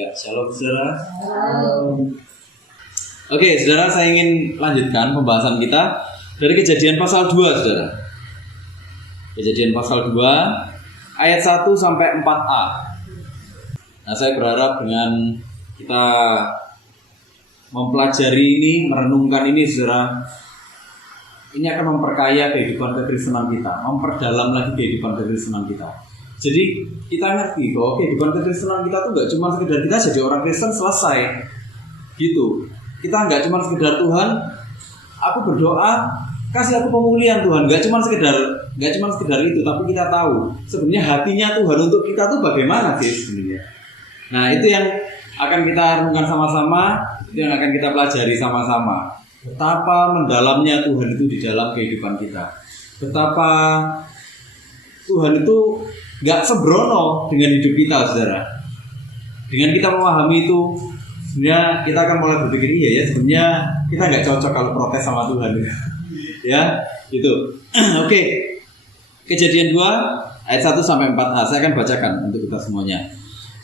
Ya, shalom saudara. Oke, saudara, saya ingin lanjutkan pembahasan kita dari Kejadian pasal 2, saudara. Kejadian pasal 2 ayat 1 sampai 4a. Nah, saya berharap dengan kita mempelajari ini, merenungkan ini, saudara, ini akan memperkaya kehidupan kekristenan kita, memperdalam lagi kehidupan kekristenan kita. Jadi kita ngerti bahwa kehidupan kekristenan kita tuh gak cuma sekedar kita jadi orang Kristen selesai gitu. Kita gak cuma sekedar Tuhan, aku berdoa kasih aku pemulihan Tuhan. Gak cuma sekedar itu, tapi kita tahu sebenarnya hatinya Tuhan untuk kita tuh bagaimana sih sebenarnya. Nah, itu yang akan kita renungkan sama-sama, itu yang akan kita pelajari sama-sama. Betapa mendalamnya Tuhan itu di dalam kehidupan kita. Betapa Tuhan itu gak sembrono dengan hidup kita, saudara. Dengan kita memahami itu, sebenarnya kita akan mulai berpikir, iya ya, sebenarnya kita gak cocok kalau protes sama Tuhan. Ya, gitu. Oke. Kejadian 2 ayat 1 sampai 4a. Saya akan bacakan untuk kita semuanya.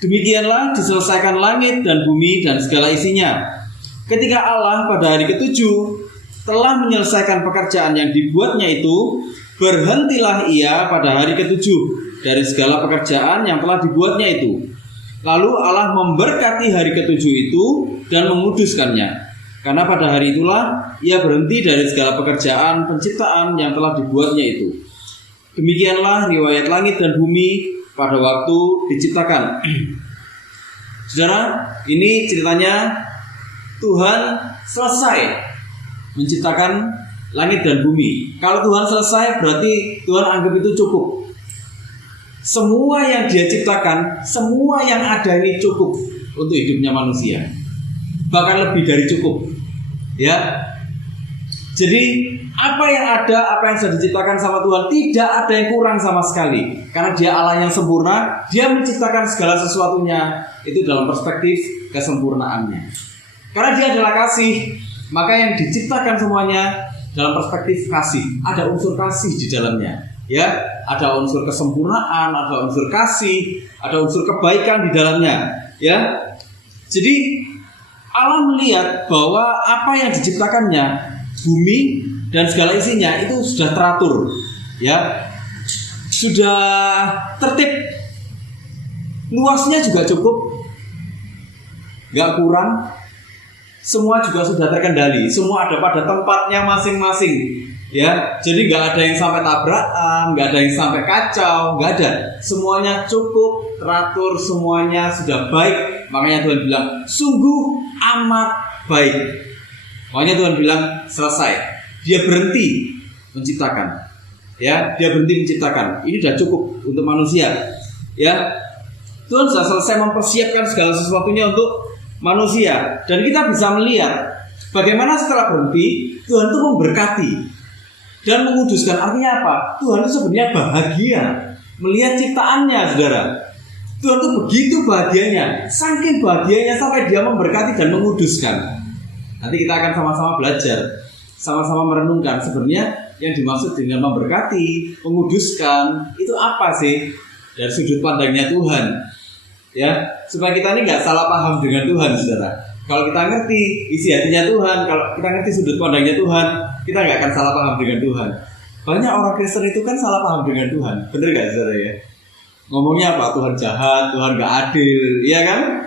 Demikianlah diselesaikan langit dan bumi dan segala isinya. Ketika Allah pada hari ke-7 telah menyelesaikan pekerjaan yang dibuatnya itu, berhentilah ia pada hari ke-7 dari segala pekerjaan yang telah dibuatnya itu. Lalu Allah memberkati hari ke-7 itu dan menguduskannya, karena pada hari itulah ia berhenti dari segala pekerjaan penciptaan yang telah dibuatnya itu. Demikianlah riwayat langit dan bumi pada waktu diciptakan. Saudara, ini ceritanya Tuhan selesai menciptakan langit dan bumi. Kalau Tuhan selesai, berarti Tuhan anggap itu cukup. Semua yang Dia ciptakan, semua yang ada ini cukup untuk hidupnya manusia. Bahkan lebih dari cukup. Ya. Jadi apa yang ada, apa yang sudah diciptakan sama Tuhan, tidak ada yang kurang sama sekali. Karena Dia Allah yang sempurna, Dia menciptakan segala sesuatunya itu dalam perspektif kesempurnaannya. Karena Dia adalah kasih, maka yang diciptakan semuanya dalam perspektif kasih. Ada unsur kasih di dalamnya. Ya, ada unsur kesempurnaan, ada unsur kasih, ada unsur kebaikan di dalamnya. Ya, jadi Allah melihat bahwa apa yang diciptakannya, bumi dan segala isinya itu sudah teratur, ya, sudah tertib, luasnya juga cukup, nggak kurang, semua juga sudah terkendali, semua ada pada tempatnya masing-masing. Ya, jadi nggak ada yang sampai tabrakan, nggak ada yang sampai kacau, nggak ada. Semuanya cukup, teratur, semuanya sudah baik. Makanya Tuhan bilang, sungguh amat baik. Makanya Tuhan bilang selesai. Dia berhenti menciptakan. Ya, dia berhenti menciptakan. Ini sudah cukup untuk manusia. Ya, Tuhan sudah selesai mempersiapkan segala sesuatunya untuk manusia. Dan kita bisa melihat bagaimana setelah berhenti Tuhan itu memberkati dan menguduskan. Artinya apa? Tuhan itu sebenarnya bahagia melihat ciptaannya, saudara. Tuhan itu begitu bahagianya, saking bahagianya sampai Dia memberkati dan menguduskan. Nanti kita akan sama-sama belajar, sama-sama merenungkan sebenarnya yang dimaksud dengan memberkati, menguduskan itu apa sih dari sudut pandangnya Tuhan. Ya, supaya kita ini nggak salah paham dengan Tuhan, saudara. Kalau kita ngerti isi hatinya Tuhan, kalau kita ngerti sudut pandangnya Tuhan, kita nggak akan salah paham dengan Tuhan. Banyak orang Kristen itu kan salah paham dengan Tuhan, bener nggak, saudara ya? Ngomongnya apa? Tuhan jahat, Tuhan nggak adil, iya kan?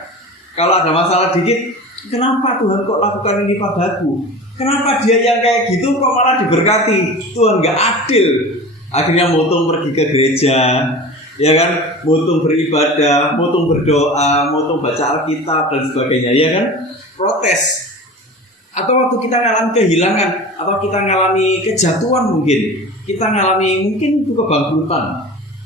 Kalau ada masalah dikit, kenapa Tuhan kok lakukan ini padaku? Kenapa Dia yang kayak gitu kok malah diberkati? Tuhan nggak adil. Akhirnya motong pergi ke gereja, ya kan? Motong beribadah, motong berdoa, motong baca Alkitab dan sebagainya, ya kan? Protes. Atau waktu kita ngalami kehilangan, atau kita ngalami kejatuhan mungkin, kita ngalami mungkin itu kebangkrutan,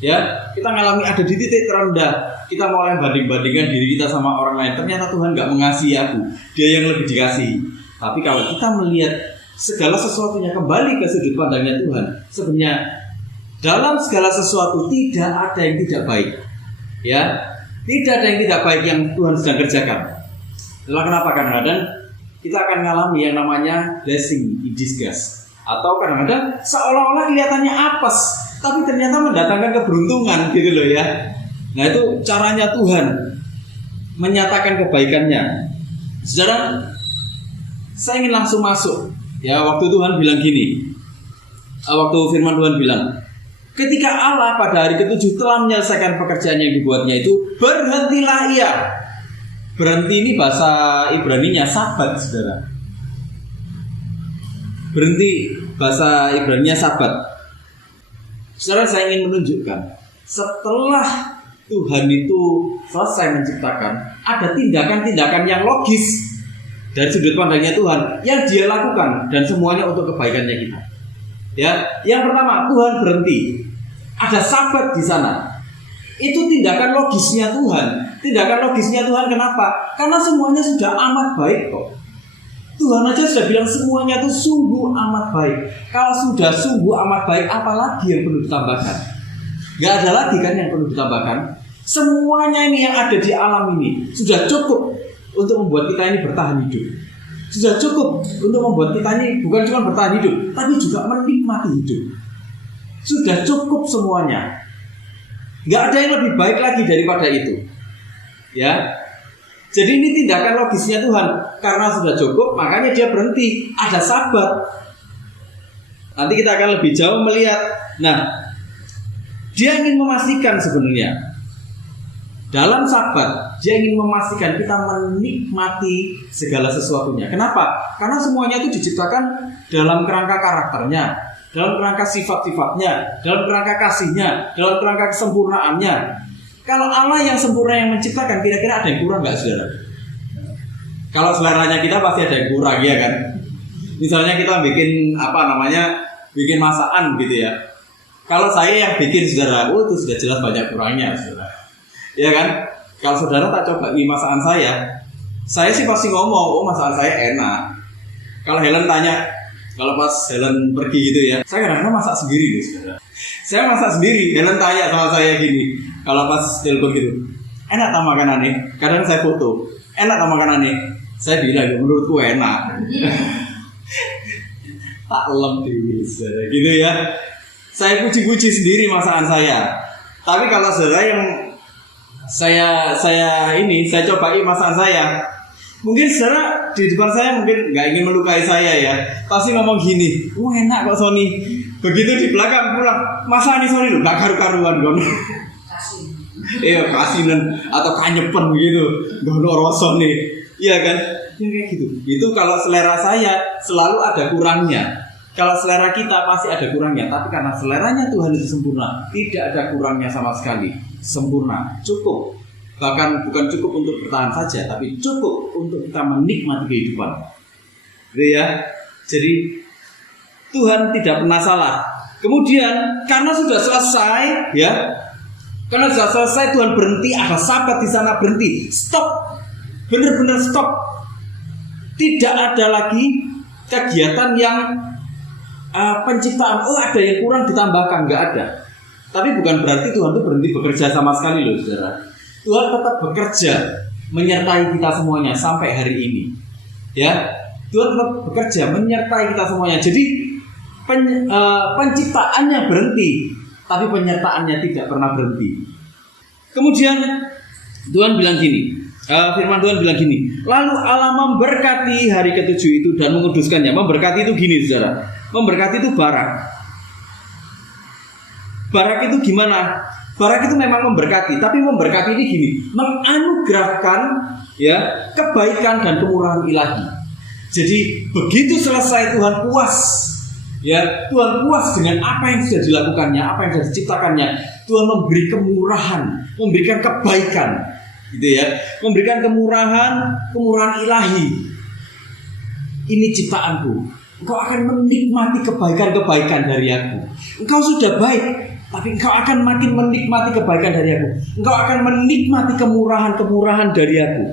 ya, kita ngalami ada di titik terendah, kita mulai banding-bandingkan diri kita sama orang lain. Ternyata Tuhan nggak mengasihi aku, Dia yang lebih dikasihi. Tapi kalau kita melihat segala sesuatunya kembali ke sudut pandangnya Tuhan, sebenarnya dalam segala sesuatu tidak ada yang tidak baik, ya, tidak ada yang tidak baik yang Tuhan sedang kerjakan. Itulah kenapa kadang-kadang kita akan mengalami yang namanya blessing in disguise, atau kadang-kadang seolah-olah kelihatannya apes, tapi ternyata mendatangkan keberuntungan gitu loh ya. Nah, itu caranya Tuhan. menyatakan kebaikannya. Saudara, saya ingin langsung masuk. Ya, waktu Tuhan bilang gini. Waktu firman Tuhan bilang, ketika Allah pada hari ke-7 telah menyelesaikan pekerjaan yang dibuatnya itu, berhentilah ia. Berhenti ini bahasa Ibraninya sabat, saudara. Berhenti bahasa Ibraninya sabat. Saudara, saya ingin menunjukkan, setelah Tuhan itu selesai menciptakan, ada tindakan-tindakan yang logis dari sudut pandangnya Tuhan yang Dia lakukan, dan semuanya untuk kebaikannya kita. Ya, yang pertama, Tuhan berhenti. Ada sabat di sana. Itu tindakan logisnya Tuhan. Tindakan logisnya Tuhan kenapa? Karena semuanya sudah amat baik kok. Tuhan aja sudah bilang semuanya itu sungguh amat baik. Kalau sudah sungguh amat baik, apalagi yang perlu ditambahkan? Gak ada lagi kan yang perlu ditambahkan. Semuanya ini yang ada di alam ini sudah cukup untuk membuat kita ini bertahan hidup. Sudah cukup untuk membuat kita ini bukan cuma bertahan hidup, tapi juga menikmati hidup. Sudah cukup semuanya. Gak ada yang lebih baik lagi daripada itu. Ya. Jadi ini tindakan logisnya Tuhan. Karena sudah cukup, makanya Dia berhenti. Ada sabat. Nanti kita akan lebih jauh melihat. Nah, Dia ingin memastikan sebenarnya, dalam sabat Dia ingin memastikan kita menikmati segala sesuatunya. Kenapa? Karena semuanya itu diciptakan dalam kerangka karakternya, dalam kerangka sifat-sifatnya, dalam kerangka kasihnya, dalam kerangka kesempurnaannya. Kalau Allah yang sempurna yang menciptakan, kira-kira ada yang kurang nggak, saudara? Kalau seleranya kita pasti ada yang kurang, ya kan? Misalnya kita bikin bikin masakan gitu ya. Kalau saya yang bikin, saudara, itu sudah jelas banyak kurangnya, saudara. Ya kan? Kalau saudara tak coba masakan saya sih pasti ngomong, masakan saya enak. Kalau Helen tanya, kalau pas Helen pergi gitu ya, saya kadang-kadang masak sendiri nih, saudara. Saya masak sendiri. Helen tanya sama saya gini, kalau pas telepon gitu, enak tak makanannya? Kadang saya foto, enak tak makanannya? Saya bilang, menurutku enak. Tak lem saudara, gitu ya. Saya puji-puji sendiri masakan saya. Tapi kalau saudara yang saya cobai masakan saya, mungkin saudara di depan saya mungkin nggak ingin melukai saya ya, pasti ngomong gini, enak kok Sony. Begitu di belakang pulang, masa nih Sony lu nggak karu-karuan kon. Kasinan atau kanyepen gitu, nggak rasa nih, iya kan? Ya kayak gitu. Itu kalau selera saya selalu ada kurangnya. Kalau selera kita pasti ada kurangnya, tapi karena seleranya Tuhan itu sempurna, tidak ada kurangnya sama sekali. Sempurna, cukup. Bahkan bukan cukup untuk bertahan saja, tapi cukup untuk kita menikmati kehidupan. Gitu ya. Jadi Tuhan tidak pernah salah. Kemudian karena sudah selesai, ya, karena sudah selesai Tuhan berhenti, ada sabat di sana, berhenti, stop, benar-benar stop. Tidak ada lagi kegiatan yang penciptaan, ada yang kurang ditambahkan, nggak ada. Tapi bukan berarti Tuhan itu berhenti bekerja sama sekali loh, saudara. Tuhan tetap bekerja menyertai kita semuanya sampai hari ini. Ya, Tuhan tetap bekerja menyertai kita semuanya. Jadi penciptaannya berhenti, tapi penyertaannya tidak pernah berhenti. Kemudian Tuhan bilang gini, firman Tuhan bilang gini, lalu Allah memberkati hari ke-7 itu dan menguduskannya. Memberkati itu gini, saudara. Memberkati itu barak. Barak itu gimana? Barak itu memang memberkati, tapi memberkati ini gini, menganugerahkan ya kebaikan dan kemurahan ilahi. Jadi begitu selesai Tuhan puas, ya Tuhan puas dengan apa yang sudah dilakukannya, apa yang sudah diciptakannya. Tuhan memberi kemurahan, memberikan kebaikan, gitu ya, memberikan kemurahan ilahi. Ini ciptaanku. Engkau akan menikmati kebaikan-kebaikan dari aku. Engkau sudah baik, tapi engkau akan makin menikmati kebaikan dari aku. Engkau akan menikmati kemurahan-kemurahan dari aku.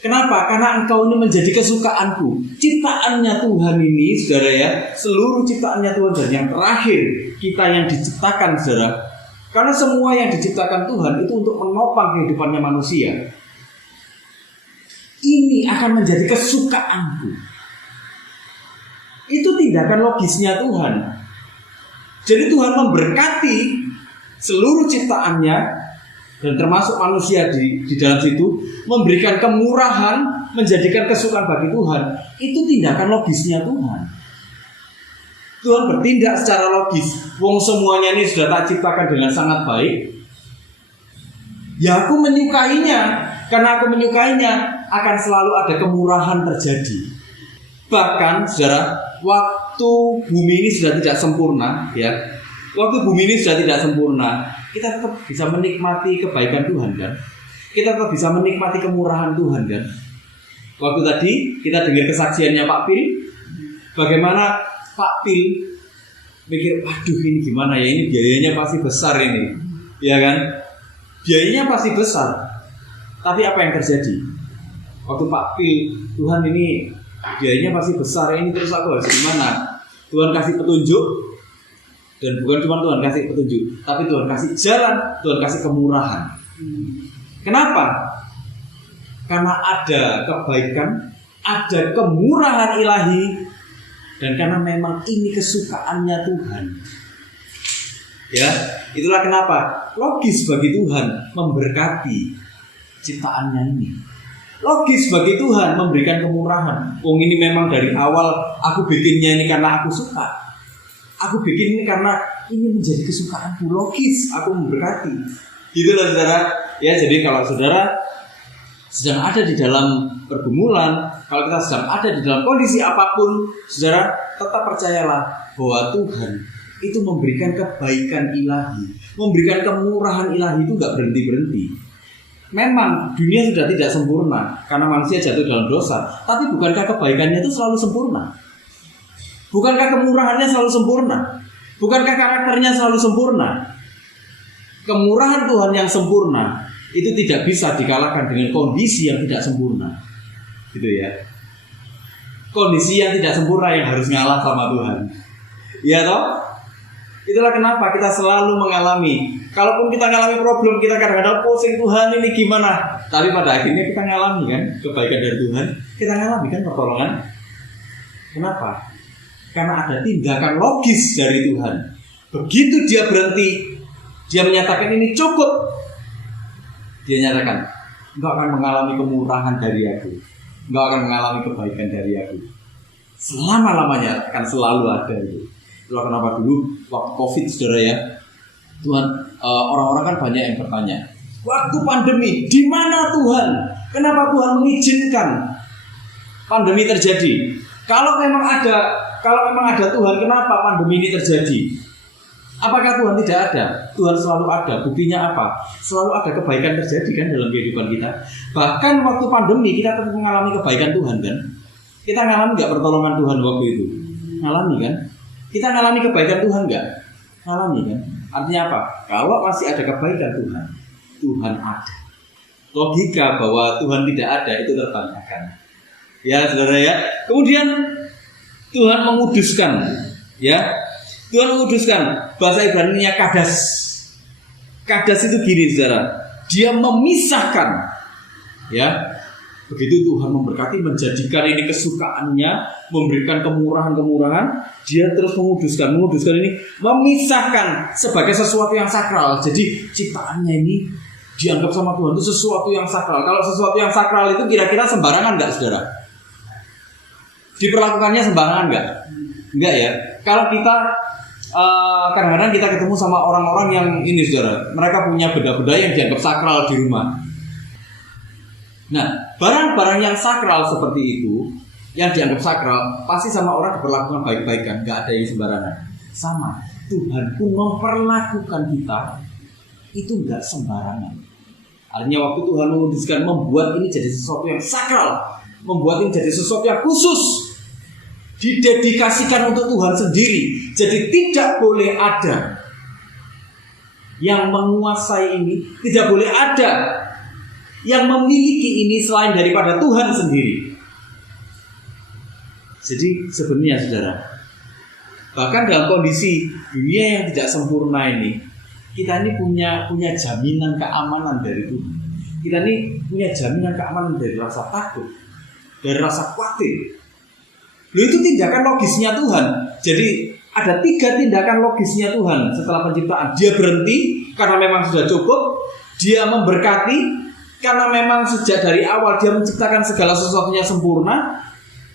Kenapa? Karena engkau ini menjadi kesukaanku. Ciptaannya Tuhan ini, saudara ya, seluruh ciptaannya Tuhan dan yang terakhir kita yang diciptakan, saudara. Karena semua yang diciptakan Tuhan itu untuk menopang kehidupannya manusia. Ini akan menjadi kesukaanku. Itu tindakan logisnya Tuhan. Jadi Tuhan memberkati seluruh ciptaannya dan termasuk manusia di dalam situ memberikan kemurahan, menjadikan kesukaan bagi Tuhan, itu tindakan logisnya Tuhan. Tuhan bertindak secara logis. Wong semuanya ini sudah tak ciptakan dengan sangat baik. Ya aku menyukainya. Karena aku menyukainya, akan selalu ada kemurahan terjadi. Bahkan saudara, waktu bumi ini sudah tidak sempurna, ya. Waktu bumi ini sudah tidak sempurna, kita tetap bisa menikmati kebaikan Tuhan, kan? Kita tetap bisa menikmati kemurahan Tuhan, kan? Waktu tadi kita dengar kesaksiannya Pak Pil, bagaimana Pak Pil mikir, aduh ini gimana ya, ini biayanya pasti besar ini, ya kan? Biayanya pasti besar. Tapi apa yang terjadi? Waktu Pak Pil, Tuhan ini biayanya pasti besar, ini terus aku harus gimana? Tuhan kasih petunjuk, dan bukan cuma Tuhan kasih petunjuk, tapi Tuhan kasih jalan, Tuhan kasih kemurahan. Kenapa? Karena ada kebaikan, ada kemurahan ilahi, dan karena memang ini kesukaannya Tuhan. Ya, itulah kenapa logis bagi Tuhan memberkati ciptaannya ini. Logis bagi Tuhan memberikan kemurahan. Oh, ini memang dari awal aku bikinnya ini karena aku suka. Aku bikin ini karena ini menjadi kesukaanku. Logis aku memberkati. Gitu loh saudara. Ya, jadi kalau saudara sedang ada di dalam pergumulan, kalau kita sedang ada di dalam kondisi apapun, saudara tetap percayalah bahwa Tuhan itu memberikan kebaikan ilahi, memberikan kemurahan ilahi, itu gak berhenti-berhenti. Memang dunia sudah tidak sempurna karena manusia jatuh dalam dosa, tapi bukankah kebaikannya itu selalu sempurna? Bukankah kemurahannya selalu sempurna? Bukankah karakternya selalu sempurna? Kemurahan Tuhan yang sempurna itu tidak bisa dikalahkan dengan kondisi yang tidak sempurna. Gitu ya. Kondisi yang tidak sempurna yang harus ngalah sama Tuhan. Iya toh? Itulah kenapa kita selalu mengalami. Kalaupun kita mengalami problem, kita kadang-kadang pusing, Tuhan ini gimana. Tapi pada akhirnya kita mengalami kan kebaikan dari Tuhan. Kita mengalami kan pertolongan. Kenapa? Karena ada tindakan logis dari Tuhan. Begitu dia berhenti, dia menyatakan ini cukup. Dia nyatakan, engkau akan mengalami kemurahan dari aku, engkau akan mengalami kebaikan dari aku. Selama-lamanya akan selalu ada itu. Itulah kenapa dulu waktu COVID, saudara ya, Tuhan, orang-orang kan banyak yang bertanya, waktu pandemi, di mana Tuhan? Kenapa Tuhan mengizinkan pandemi terjadi? Kalau memang ada Tuhan, kenapa pandemi ini terjadi? Apakah Tuhan tidak ada? Tuhan selalu ada. Buktinya apa? Selalu ada kebaikan terjadi kan dalam kehidupan kita. Bahkan waktu pandemi kita tetap mengalami kebaikan Tuhan kan. Kita mengalami nggak pertolongan Tuhan waktu itu? Mengalami kan? Kita mengalami kebaikan Tuhan nggak? Mengalami kan? Artinya apa? Kalau masih ada kebaikan Tuhan, Tuhan ada. Logika bahwa Tuhan tidak ada itu tertanyakan. Ya saudara ya. Kemudian Tuhan menguduskan, ya. Tuhan menguduskan, bahasa Ibrani-nya kadas. Kadas itu gini saudara, dia memisahkan, ya. Begitu Tuhan memberkati, menjadikan ini kesukaannya, memberikan kemurahan-kemurahan, dia terus menguduskan ini, memisahkan sebagai sesuatu yang sakral. Jadi ciptaannya ini dianggap sama Tuhan itu sesuatu yang sakral. Kalau sesuatu yang sakral itu kira-kira sembarangan nggak saudara? Diperlakukannya sembarangan nggak? Enggak ya. Kalau kita kadang-kadang kita ketemu sama orang-orang yang ini saudara, mereka punya benda-benda yang dianggap sakral di rumah. Nah, barang-barang yang sakral seperti itu, yang dianggap sakral, pasti sama orang diperlakukan baik-baikan, nggak ada yang sembarangan. Sama, Tuhan pun memperlakukan kita itu nggak sembarangan. Artinya waktu Tuhan menguduskan, membuat ini jadi sesuatu yang sakral, membuat ini jadi sesuatu yang khusus, didedikasikan untuk Tuhan sendiri. Jadi tidak boleh ada yang menguasai ini, tidak boleh ada yang memiliki ini selain daripada Tuhan sendiri. Jadi sebenarnya saudara, bahkan dalam kondisi dunia yang tidak sempurna ini, kita ini punya jaminan keamanan dari Tuhan. Kita ini punya jaminan keamanan dari rasa takut, dari rasa khawatir. Loh, itu tindakan logisnya Tuhan. Jadi ada 3 tindakan logisnya Tuhan setelah penciptaan. Dia berhenti karena memang sudah cukup. Dia memberkati karena memang sejak dari awal dia menciptakan segala sesuatunya sempurna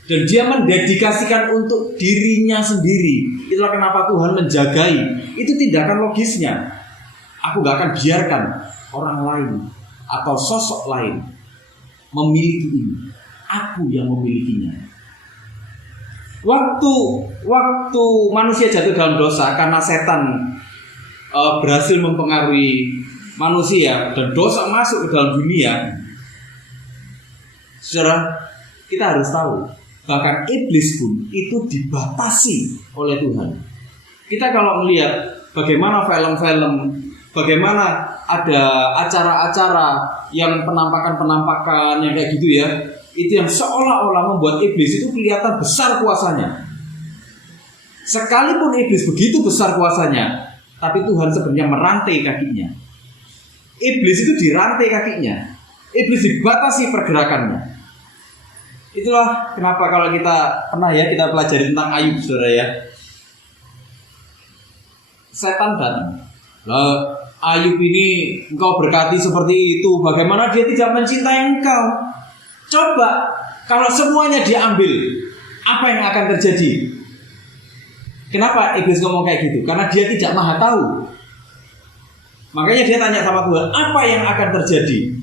dan dia mendedikasikan untuk dirinya sendiri. Itulah kenapa Tuhan menjagai. Itu tindakan logisnya. Aku gak akan biarkan orang lain atau sosok lain memiliki ini. Aku yang memilikinya. Waktu manusia jatuh dalam dosa karena setan berhasil mempengaruhi manusia dan dosa masuk ke dalam dunia, saudara, kita harus tahu bahkan iblis pun itu dibatasi oleh Tuhan. Kita kalau melihat bagaimana film-film, bagaimana ada acara-acara yang penampakan-penampakan yang kayak gitu ya, itu yang seolah-olah membuat iblis itu kelihatan besar kuasanya. Sekalipun iblis begitu besar kuasanya, tapi Tuhan sebenarnya merantai kakinya. Iblis itu dirantai kakinya. Iblis dibatasi pergerakannya. Itulah kenapa kalau kita pernah ya kita pelajari tentang Ayub, saudara ya. Setan datang. Lah, Ayub ini engkau berkati seperti itu, bagaimana dia tidak mencintai engkau? Coba kalau semuanya diambil, apa yang akan terjadi? Kenapa iblis ngomong kayak gitu? Karena dia tidak maha tahu. Makanya dia tanya sama Tuhan, apa yang akan terjadi?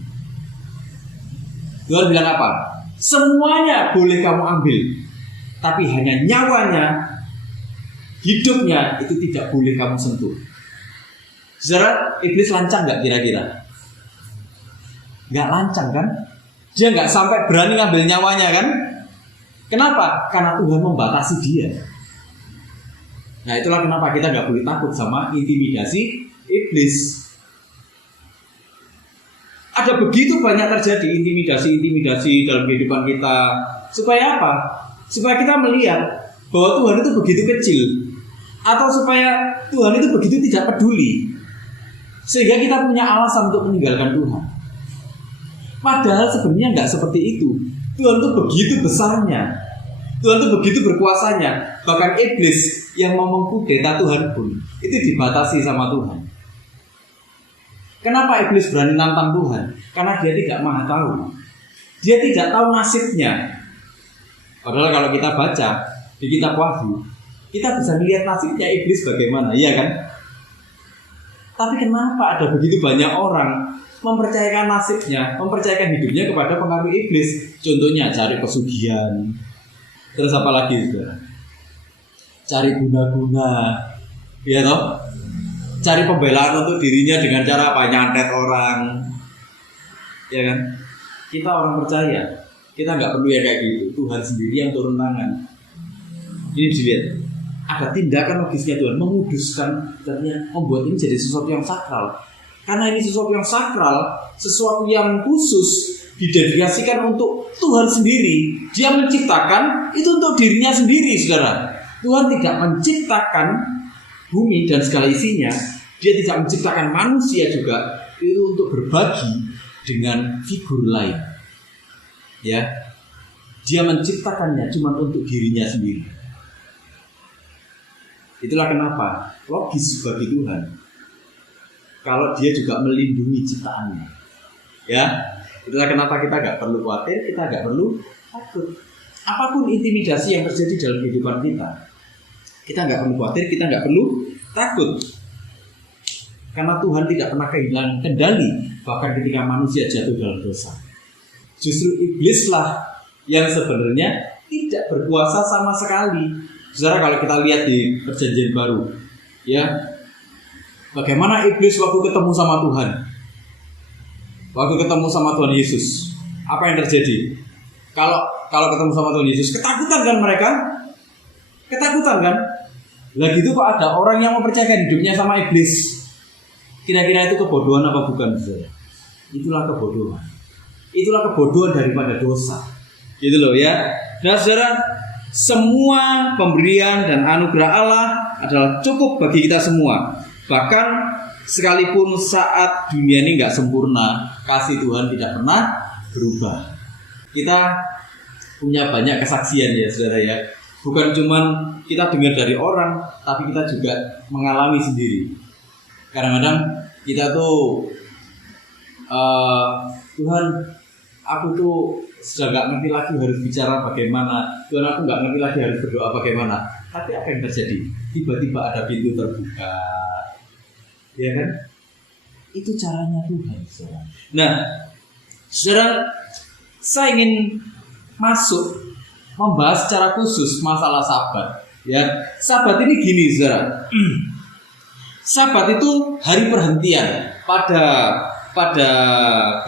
Tuhan bilang apa? Semuanya boleh kamu ambil, tapi hanya nyawanya, hidupnya itu tidak boleh kamu sentuh. Saudara, iblis lancang gak kira-kira? Gak lancang kan? Dia gak sampai berani ngambil nyawanya kan? Kenapa? Karena Tuhan membatasi dia. Nah itulah kenapa kita gak boleh takut sama intimidasi iblis. Ada begitu banyak terjadi intimidasi dalam kehidupan kita. Supaya apa? Supaya kita melihat bahwa Tuhan itu begitu kecil, atau supaya Tuhan itu begitu tidak peduli, sehingga kita punya alasan untuk meninggalkan Tuhan. Padahal sebenarnya nggak seperti itu. Tuhan itu begitu besarnya, Tuhan itu begitu berkuasanya. Bahkan iblis yang mau mengkudeta Tuhan pun itu dibatasi sama Tuhan. Kenapa iblis berani nantang Tuhan? Karena dia tidak maha tahu. Dia tidak tahu nasibnya. Padahal kalau kita baca di kitab Wahyu, kita bisa melihat nasibnya iblis bagaimana, iya kan? Tapi kenapa ada begitu banyak orang mempercayakan nasibnya, mempercayakan hidupnya kepada pengaruh iblis? Contohnya cari pesugihan. Terus apa lagi saudara? Cari guna-guna, ya toh? Cari pembelaan untuk dirinya dengan cara apa? Nyantet orang, ya kan? Kita orang percaya, kita nggak perlu ya kayak gitu. Tuhan sendiri yang turun tangan. Ini dilihat, ada tindakan logisnya Tuhan menguduskan, ternyata membuat ini jadi sesuatu yang sakral. Karena ini sesuatu yang sakral, sesuatu yang khusus, didedikasikan untuk Tuhan sendiri. Dia menciptakan itu untuk dirinya sendiri, saudara. Tuhan tidak menciptakan bumi dan segala isinya. Dia tidak menciptakan manusia juga itu untuk berbagi dengan figur lain. Ya, dia menciptakannya cuma untuk dirinya sendiri. Itulah kenapa logis bagi Tuhan kalau dia juga melindungi ciptaannya. Ya, itulah kenapa kita gak perlu khawatir, kita gak perlu takut. Apapun intimidasi yang terjadi dalam kehidupan kita gak perlu khawatir, kita gak perlu takut. Karena Tuhan tidak pernah kehilangan kendali bahkan ketika manusia jatuh dalam dosa. Justru iblislah yang sebenarnya tidak berkuasa sama sekali. Saudara, kalau kita lihat di Perjanjian Baru, ya, bagaimana iblis waktu ketemu sama Tuhan, waktu ketemu sama Tuhan Yesus, apa yang terjadi? Kalau ketemu sama Tuhan Yesus, ketakutan kan mereka? Ketakutan kan? Lah gitu kok ada orang yang mempercayakan hidupnya sama iblis. Kira-kira itu kebodohan apa bukan, saudara? Itulah kebodohan. Itulah kebodohan daripada dosa. Gitu loh ya. Nah, saudara, semua pemberian dan anugerah Allah adalah cukup bagi kita semua. Bahkan sekalipun saat dunia ini nggak sempurna, kasih Tuhan tidak pernah berubah. Kita punya banyak kesaksian ya, saudara ya. Bukan cuman kita dengar dari orang, tapi kita juga mengalami sendiri. Kadang-kadang kita tuh Tuhan, aku tuh sudah nggak ngerti lagi harus bicara bagaimana. Tuhan, aku nggak ngerti lagi harus berdoa bagaimana. Tapi apa yang terjadi? Tiba-tiba ada pintu terbuka, ya kan? Itu caranya Tuhan, saudara. Nah, saudara, saya ingin masuk membahas secara khusus masalah Sabat. Ya, Sabat ini gini, saudara. Sabat itu hari perhentian pada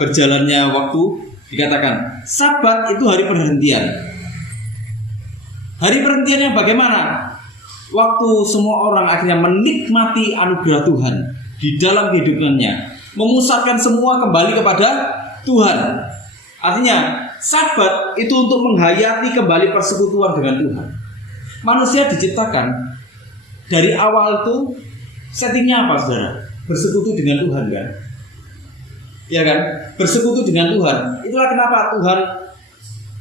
berjalannya waktu. Dikatakan Sabat itu hari perhentian. Hari perhentiannya bagaimana? Waktu semua orang akhirnya menikmati anugerah Tuhan di dalam kehidupannya, memusatkan semua kembali kepada Tuhan. Artinya Sabat itu untuk menghayati kembali persekutuan dengan Tuhan. Manusia diciptakan dari awal itu settingnya apa, saudara? Bersekutu dengan Tuhan, kan? Ya kan? Bersekutu dengan Tuhan. Itulah kenapa Tuhan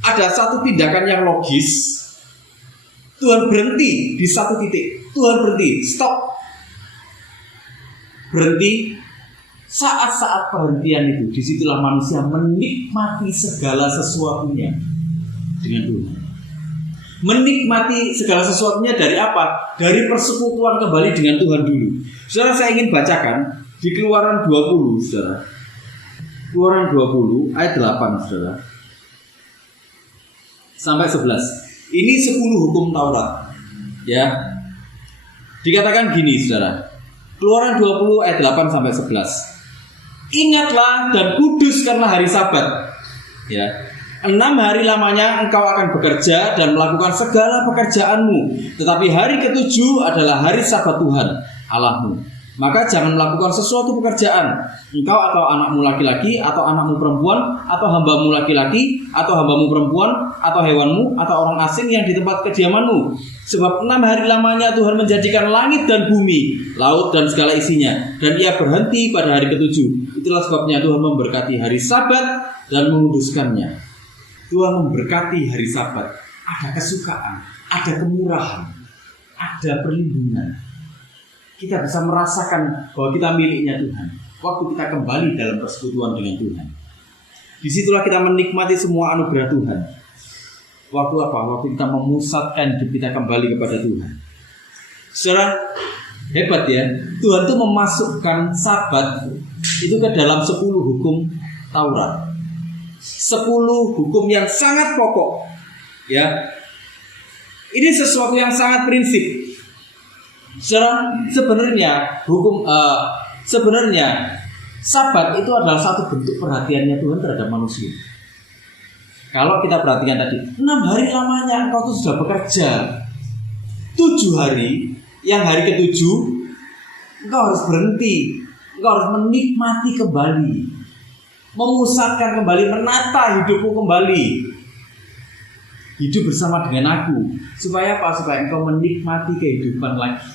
ada satu tindakan yang logis. Tuhan berhenti di satu titik. Tuhan berhenti, stop. Berhenti. Saat-saat perhentian itu, disitulah manusia menikmati segala sesuatunya dengan Tuhan. Menikmati segala sesuatunya dari apa? Dari persekutuan kembali dengan Tuhan dulu. Saudara, saya ingin bacakan di Keluaran 20, saudara. Keluaran 20 ayat 8, saudara, sampai 11. Ini 10 hukum Taurat. Ya. Dikatakan gini, saudara. Keluaran 20 ayat 8 sampai 11. Ingatlah dan kudus karena hari Sabat. Ya. 6 hari lamanya engkau akan bekerja dan melakukan segala pekerjaanmu, tetapi hari ke-7 adalah hari Sabat Tuhan Allahmu. Maka jangan melakukan sesuatu pekerjaan, engkau atau anakmu laki-laki, atau anakmu perempuan, atau hambamu laki-laki, atau hambamu perempuan, atau hewanmu, atau orang asing yang di tempat kediamanmu. Sebab 6 hari lamanya Tuhan menjadikan langit dan bumi, laut dan segala isinya, dan ia berhenti pada hari ke-7. Itulah sebabnya Tuhan memberkati hari Sabat dan menguduskannya. Tuhan memberkati hari Sabat. Ada kesukaan, ada kemurahan, ada perlindungan. Kita bisa merasakan bahwa kita miliknya Tuhan waktu kita kembali dalam persekutuan dengan Tuhan. Disitulah kita menikmati semua anugerah Tuhan. Waktu apa? Waktu kita memusatkan hidup kita kembali kepada Tuhan. Saudara, hebat ya. Tuhan itu memasukkan Sabat itu ke dalam 10 hukum Taurat. 10 hukum yang sangat pokok, ya. Ini sesuatu yang sangat prinsip. Sebenarnya Sabat itu adalah satu bentuk perhatiannya Tuhan terhadap manusia. Kalau kita perhatikan tadi, 6 hari lamanya engkau tuh sudah bekerja. 7 hari, yang hari ke-7 engkau harus berhenti, engkau harus menikmati kembali, memusatkan kembali, menata hidupmu kembali, hidup bersama dengan aku. Supaya apa? Supaya engkau menikmati kehidupan lagi,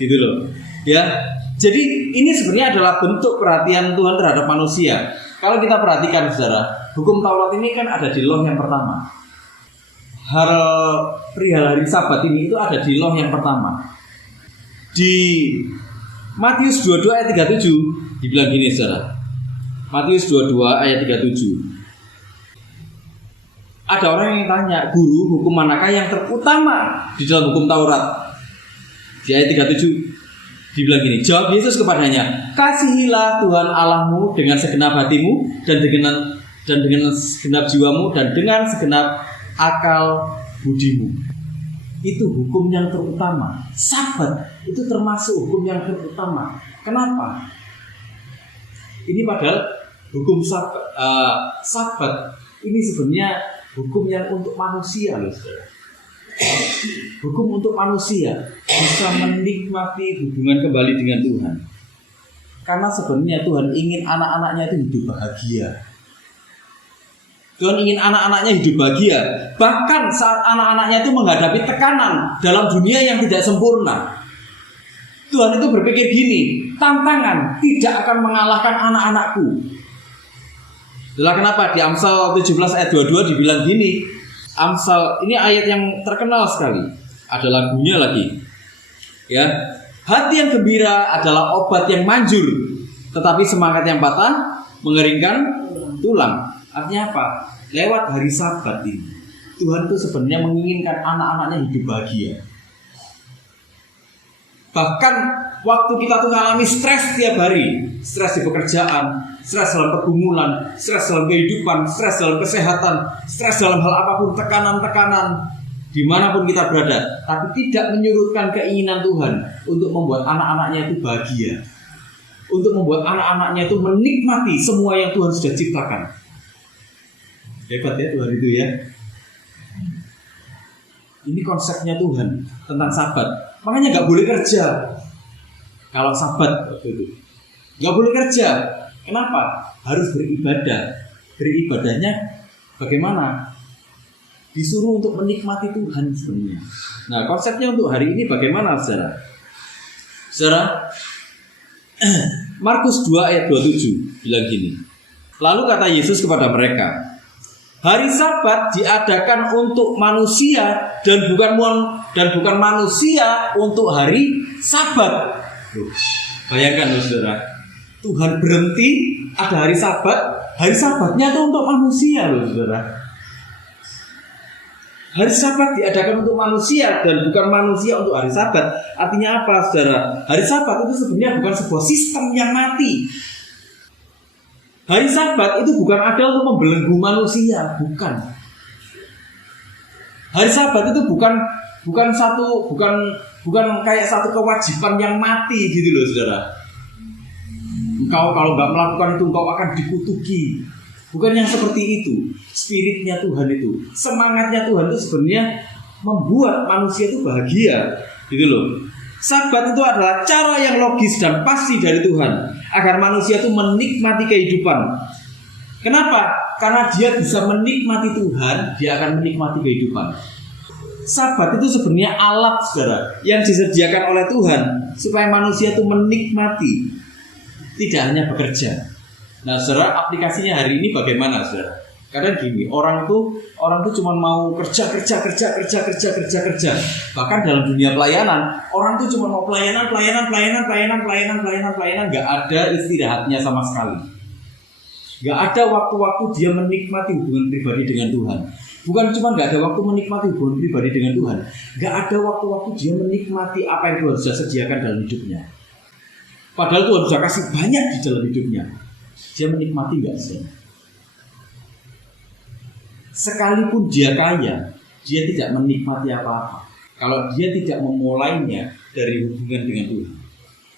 gitu loh, ya. Jadi ini sebenarnya adalah bentuk perhatian Tuhan terhadap manusia. Kalau kita perhatikan, saudara, hukum Taurat ini kan ada di Law yang pertama. Perihal hari Sabat ini itu ada di Law yang pertama. Di Matius 22 ayat 37 dibilang gini, saudara. Matius 22 ayat 37. Ada orang yang tanya, guru, hukum manakah yang terutama di dalam hukum Taurat? Di ayat 37 dibilang gini, jawab Yesus kepadanya, kasihilah Tuhan Allahmu dengan segenap hatimu dan dengan segenap jiwamu dan dengan segenap akal budimu. Itu hukum yang terutama. Sabat itu termasuk hukum yang terutama. Kenapa? Ini padahal hukum Sabat ini sebenarnya hukum yang untuk manusia, loh, saudara. Hukum untuk manusia bisa menikmati hubungan kembali dengan Tuhan. Karena sebenarnya Tuhan ingin anak-anaknya itu hidup bahagia. Tuhan ingin anak-anaknya hidup bahagia. Bahkan saat anak-anaknya itu menghadapi tekanan dalam dunia yang tidak sempurna, Tuhan itu berpikir gini, tantangan tidak akan mengalahkan anak-anakku. Itulah kenapa di Amsal 17 ayat 22 dibilang gini. Amsal ini ayat yang terkenal sekali. Ada lagunya lagi. Ya, hati yang gembira adalah obat yang manjur, tetapi semangat yang patah mengeringkan tulang. Artinya apa? Lewat hari Sabat ini, Tuhan itu sebenarnya menginginkan anak-anaknya hidup bahagia. Bahkan waktu kita tuh ngalami stres tiap hari, stres di pekerjaan, stres dalam pergumulan, stres dalam kehidupan, stres dalam kesehatan, stres dalam hal apapun, tekanan-tekanan, dimanapun kita berada, tapi tidak menyurutkan keinginan Tuhan untuk membuat anak-anaknya itu bahagia, untuk membuat anak-anaknya itu menikmati semua yang Tuhan sudah ciptakan. Hebat ya Tuhan itu ya. Ini konsepnya Tuhan tentang Sabat. Makanya nggak boleh kerja kalau Sabat waktu itu. Nggak boleh kerja. Kenapa? Harus beribadah. Beribadahnya bagaimana? Disuruh untuk menikmati Tuhan sebenarnya. Nah, konsepnya untuk hari ini bagaimana, saudara? Saudara, Markus 2 ayat 27 bilang gini. Lalu kata Yesus kepada mereka, hari Sabat diadakan untuk manusia dan bukan manusia untuk hari Sabat. Bayangkan, saudara, Tuhan berhenti ada hari Sabat, hari Sabatnya itu untuk manusia, saudara. Hari Sabat diadakan untuk manusia dan bukan manusia untuk hari Sabat. Artinya apa, saudara? Hari Sabat itu sebenarnya bukan sebuah sistem yang mati. Hari Sabat itu bukan ada untuk membelenggu manusia, bukan. Hari Sabat itu bukan kayak satu kewajiban yang mati gitu loh, saudara. Engkau kalau nggak melakukan itu engkau akan dikutuki. Bukan yang seperti itu. Spiritnya Tuhan itu, semangatnya Tuhan itu sebenarnya membuat manusia itu bahagia, gitu loh. Sabat itu adalah cara yang logis dan pasti dari Tuhan agar manusia itu menikmati kehidupan. Kenapa? Karena dia bisa menikmati Tuhan, dia akan menikmati kehidupan. Sabat itu sebenarnya alat, saudara, yang disediakan oleh Tuhan supaya manusia itu menikmati, tidak hanya bekerja. Nah, saudara, aplikasinya hari ini bagaimana, saudara? Kadang gini, orang tuh cuma mau kerja. Bahkan dalam dunia pelayanan, orang tuh cuma mau pelayanan, nggak ada istirahatnya sama sekali. Nggak ada waktu-waktu dia menikmati hubungan pribadi dengan Tuhan. Bukan cuma nggak ada waktu menikmati hubungan pribadi dengan Tuhan, nggak ada waktu-waktu dia menikmati apa yang Tuhan sudah sediakan dalam hidupnya. Padahal Tuhan sudah kasih banyak di dalam hidupnya. Dia menikmati nggak sih? Sekalipun dia kaya, dia tidak menikmati apa-apa kalau dia tidak memulainya dari hubungan dengan Tuhan.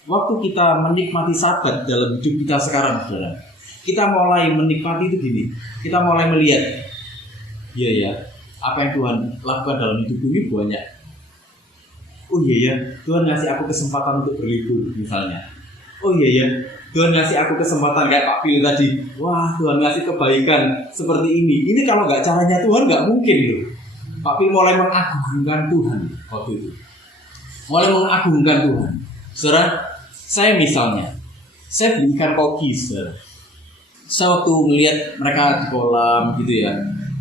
Waktu kita menikmati Sabat dalam hidup kita sekarang, saudara, kita mulai menikmati itu gini. Kita mulai melihat, iya ya, apa yang Tuhan lakukan dalam hidup ini banyak. Oh iya ya, Tuhan ngasih aku kesempatan untuk berlibur misalnya. Oh iya ya, Tuhan ngasih aku kesempatan kayak Pak Pil tadi. Wah, Tuhan ngasih kebaikan seperti ini. Ini kalau nggak caranya Tuhan nggak mungkin loh. Pak Pil mulai mengagungkan Tuhan waktu itu. Mulai mengagungkan Tuhan. Saudara, saya misalnya, saya beli ikan koki, saudara. Saya waktu melihat mereka di kolam gitu ya,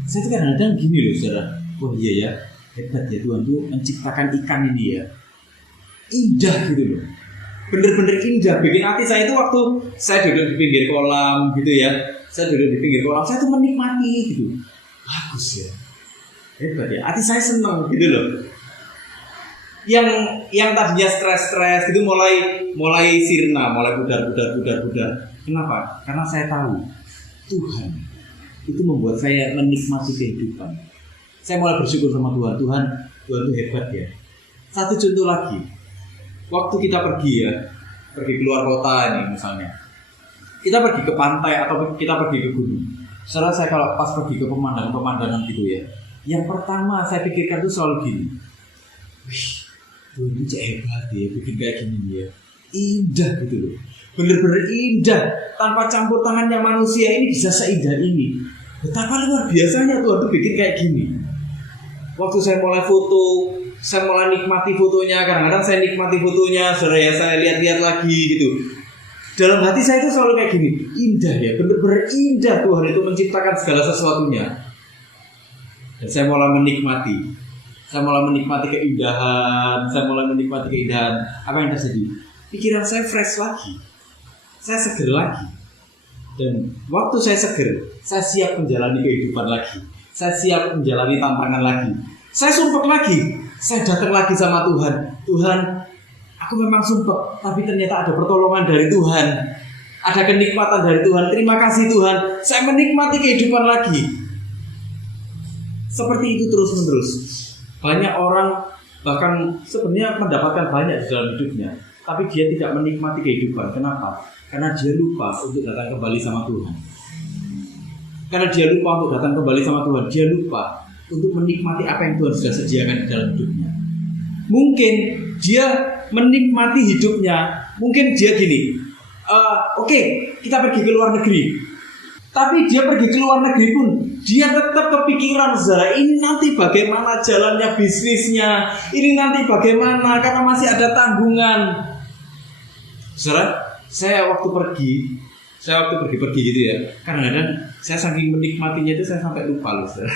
saya tuh kadang-kadang gini loh, saudara. Oh iya ya, hebat ya Tuhan tuh menciptakan ikan ini ya. Indah gitu loh. Bener-bener indah, bikin hati saya itu waktu saya duduk di pinggir kolam gitu ya. Saya duduk di pinggir kolam, saya tuh menikmati gitu. Bagus ya, hebat ya, hati saya senang gitu loh. Yang tadinya stres gitu mulai sirna, mulai pudar. Kenapa? Karena saya tahu Tuhan itu membuat saya menikmati kehidupan. Saya mulai bersyukur sama Tuhan itu hebat ya. Satu contoh lagi. Waktu kita pergi keluar kota ini misalnya, kita pergi ke pantai atau kita pergi ke gunung. Setelah saya kalau pas pergi ke pemandangan gitu ya, yang pertama saya pikirkan tuh selalu gini, wih, Tuhan itu hebat ya, bikin kayak gini ya, indah gitu loh, bener-bener indah, tanpa campur tangannya manusia ini bisa seindah ini. Betapa luar biasanya Tuhan tuh bikin kayak gini. Waktu saya mulai foto, saya mulai nikmati fotonya. Kadang-kadang saya nikmati fotonya, saudara ya, saya lihat-lihat lagi gitu. Dalam hati saya itu selalu kayak gini, indah ya, benar-benar indah Tuhan itu menciptakan segala sesuatunya. Dan saya mulai menikmati. Saya mulai menikmati keindahan. Apa yang terjadi? Pikiran saya fresh lagi. Saya seger lagi. Dan waktu saya seger, saya siap menjalani kehidupan lagi. Saya siap menjalani tantangan lagi. Saya sumpek lagi. Saya datang lagi sama Tuhan. Tuhan, aku memang sumpek, tapi ternyata ada pertolongan dari Tuhan. Ada kenikmatan dari Tuhan. Terima kasih Tuhan. Saya menikmati kehidupan lagi. Seperti itu terus-menerus. Banyak orang bahkan sebenarnya mendapatkan banyak di dalam hidupnya, tapi dia tidak menikmati kehidupan. Kenapa? Karena dia lupa untuk datang kembali sama Tuhan. Karena dia lupa untuk datang kembali sama Tuhan. Dia lupa untuk menikmati apa yang Tuhan sudah sediakan di dalam hidupnya. Mungkin dia menikmati hidupnya. Mungkin dia gini, oke, kita pergi ke luar negeri. Tapi dia pergi ke luar negeri pun dia tetap kepikiran, saudara, ini nanti bagaimana jalannya bisnisnya, ini nanti bagaimana, karena masih ada tanggungan. Saudara, saya waktu pergi gitu ya, kadang-kadang saya saking menikmatinya itu saya sampai lupa loh, saudara.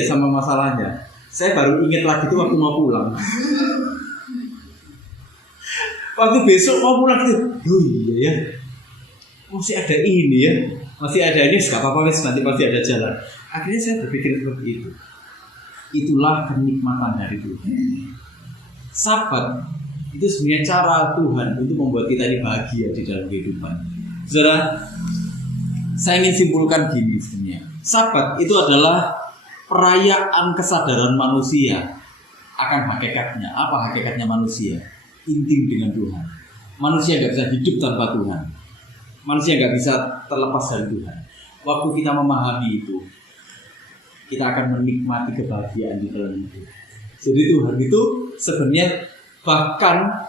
sama masalahnya. Saya baru ingat lagi itu waktu mau pulang. Waktu besok mau pulang gitu, oh iya ya, masih ada ini ya, masih ada ini, gak apa-apa, nanti pasti ada jalan. Akhirnya saya berpikir seperti itu. Itulah kenikmatan dari Tuhan. Sabat itu sebenarnya cara Tuhan untuk membuat kita ini bahagia di dalam kehidupan. Saudara, saya ingin simpulkan gini sebenarnya. Sabat itu adalah perayaan kesadaran manusia akan hakikatnya. Apa hakikatnya manusia? Intim dengan Tuhan. Manusia gak bisa hidup tanpa Tuhan. Manusia gak bisa terlepas dari Tuhan. Waktu kita memahami itu, kita akan menikmati kebahagiaan di dalam hidup. Jadi Tuhan itu sebenarnya bahkan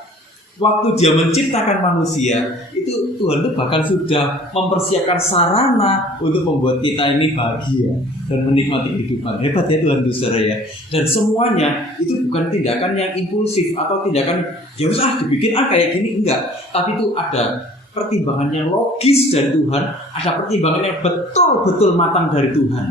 waktu dia menciptakan manusia, itu Tuhan itu bahkan sudah mempersiapkan sarana untuk membuat kita ini bahagia dan menikmati kehidupan. Hebat ya Tuhan itu, saudara ya. Dan semuanya itu bukan tindakan yang impulsif atau tindakan ya usah dibikin kayak gini, enggak. Tapi itu ada pertimbangan yang logis dari Tuhan, ada pertimbangan yang betul-betul matang dari Tuhan.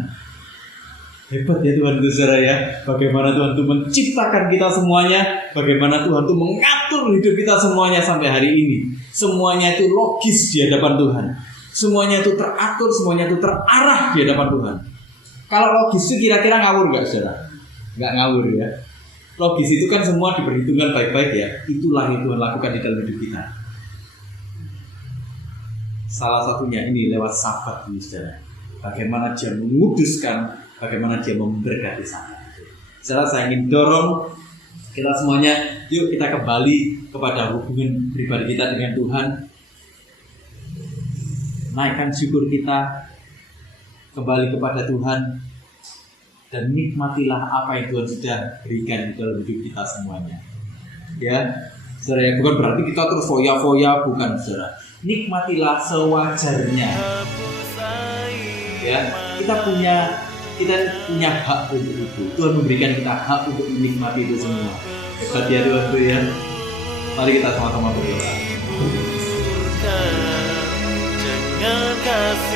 Hebat ya Tuhan itu, saudara ya. Bagaimana Tuhan itu menciptakan kita semuanya, bagaimana Tuhan itu mengatur hidup kita semuanya sampai hari ini. Semuanya itu logis di hadapan Tuhan. Semuanya itu teratur, semuanya itu terarah di hadapan Tuhan. Kalau logis itu kira-kira ngawur gak, saudara? Gak ngawur ya. Logis itu kan semua diperhitungkan baik-baik ya. Itulah yang Tuhan lakukan di dalam hidup kita. Salah satunya ini lewat sabat ini, saudara. Bagaimana dia menguduskan, bagaimana dia memberkati sabat. Saudara, saya ingin dorong kita semuanya, yuk kita kembali kepada hubungan pribadi kita dengan Tuhan. Naikkan syukur kita kembali kepada Tuhan, dan nikmatilah apa yang Tuhan sudah berikan di dalam hidup kita semuanya. Ya, saudara ya, bukan berarti kita terus foya-foya, bukan, saudara. Nikmatilah sewajarnya. Ya, kita punya hak untuk itu. Tuhan memberikan kita hak untuk menikmati itu semua. Hebat ya Tuhan. Mari kita sama-sama berdoa. Jangan kasih